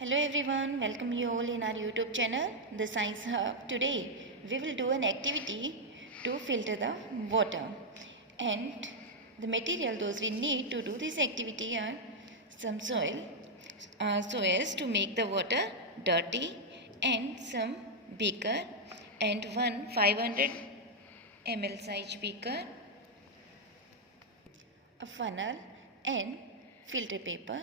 Hello everyone, welcome you all in our YouTube channel, The Science Hub. Today we will do an activity to filter the water, and the material those we need to do this activity are some soil, so as to make the water dirty, and some beaker and one 500 ml size beaker, a funnel and filter paper.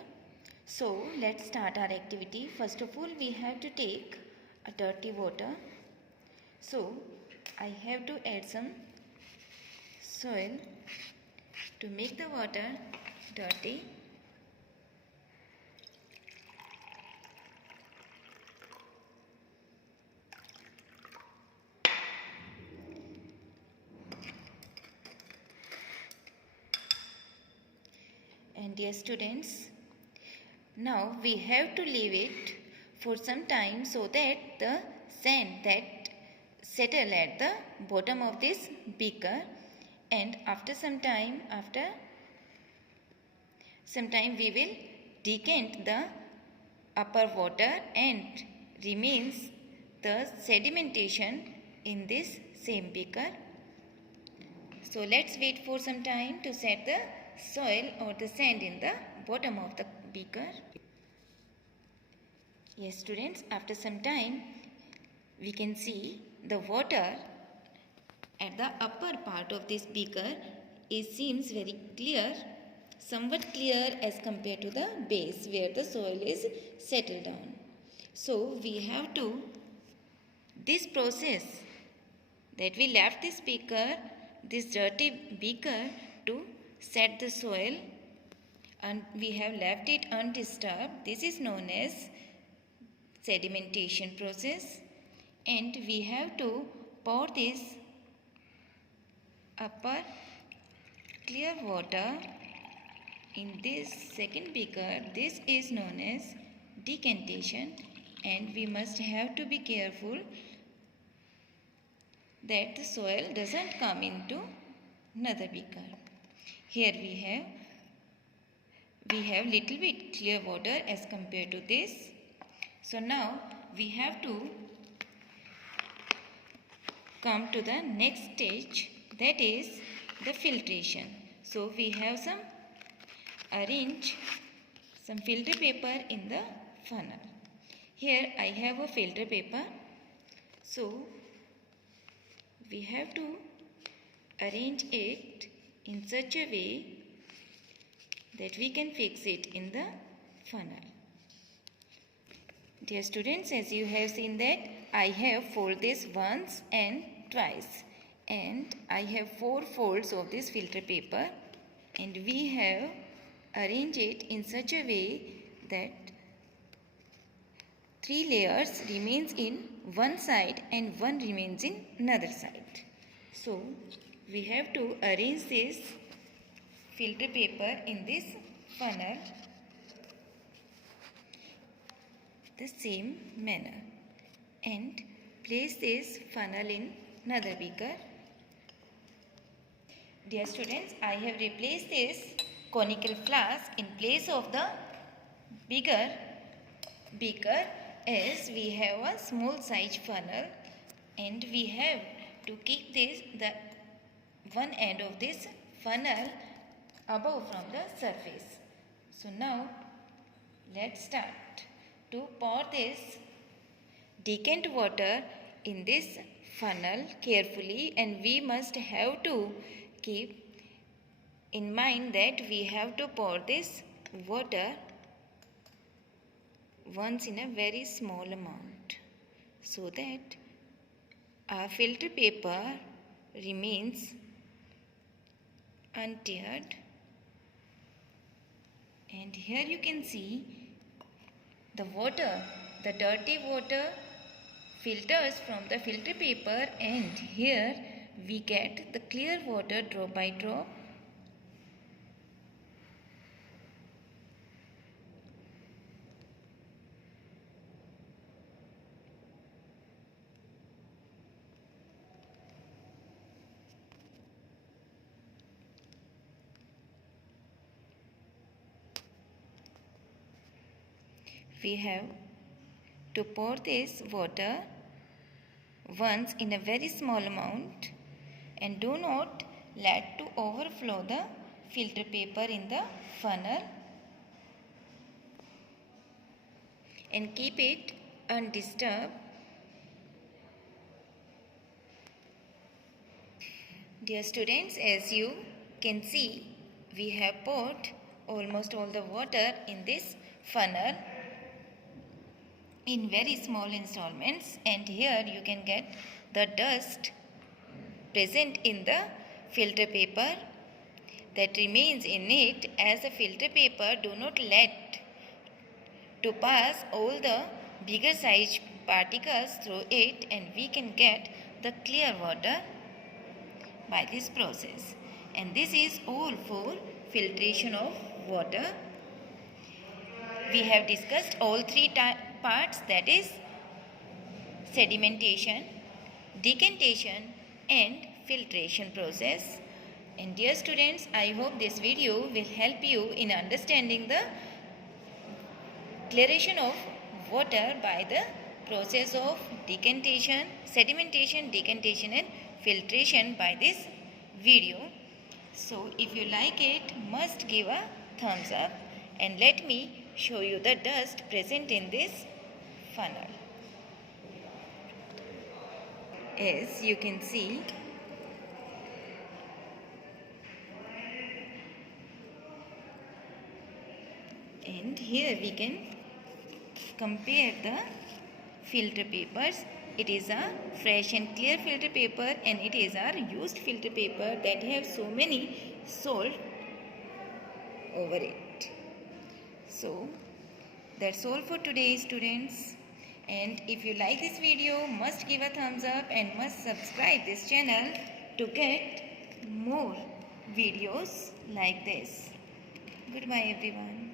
So let's start our activity. First of all, we have to take a dirty water. So I have to add some soil to make the water dirty. And dear students, now we have to leave it for some time so that the sand that settle at the bottom of this beaker, and after some time we will decant the upper water and remains the sedimentation in this same beaker. So let's wait for some time to set the soil or the sand in the bottom of the beaker. Yes students, after some time we can see the water at the upper part of this beaker seems very clear, somewhat clear as compared to the base where the soil is settled down. So we have to, this process that we left this beaker, this dirty beaker, to set the soil, and we have left it undisturbed. This is known as sedimentation process, and we have to pour this upper clear water in this second beaker. This is known as decantation, and we must have to be careful that the soil doesn't come into another beaker. Here we have little bit clear water as compared to this. So now we have to come to the next stage, that is the filtration. So we have arrange some filter paper in the funnel. Here I have a filter paper. So we have to arrange it in such a way that we can fix it in the funnel. Dear students, as you have seen that I have folded this once and twice, and I have 4 folds of this filter paper, and we have arranged it in such a way that 3 layers remains in one side and 1 remains in another side. So we have to arrange this filter paper in this funnel the same manner and place this funnel in another beaker. Dear students, I have replaced this conical flask in place of the bigger beaker, as we have a small size funnel, and we have to keep the one end of this funnel above from the surface. So now let's start to pour this decant water in this funnel carefully, and we must have to keep in mind that we have to pour this water once in a very small amount so that our filter paper remains unteared. And here you can see the water, the dirty water filters from the filter paper, and here we get the clear water drop by drop. we have to pour this water once in a very small amount, and do not let to overflow the filter paper in the funnel, and keep it undisturbed. Dear students, as you can see, we have poured almost all the water in this funnel in very small installments, and here you can get the dust present in the filter paper that remains in it. As a filter paper, do not let to pass all the bigger size particles through it, and we can get the clear water by this process. And this is all for filtration of water. We have discussed all three parts, that is sedimentation, decantation and filtration process. And dear students, I hope this video will help you in understanding the clearation of water by the process of decantation, sedimentation, decantation and filtration by this video. So if you like it, must give a thumbs up, and let me show you the dust present in this funnel. As you can see, and here we can compare the filter papers. It is a fresh and clear filter paper, and it is our used filter paper that have so many salt over it. So that's all for today, students. And if you like this video, must give a thumbs up and must subscribe this channel to get more videos like this. Goodbye everyone.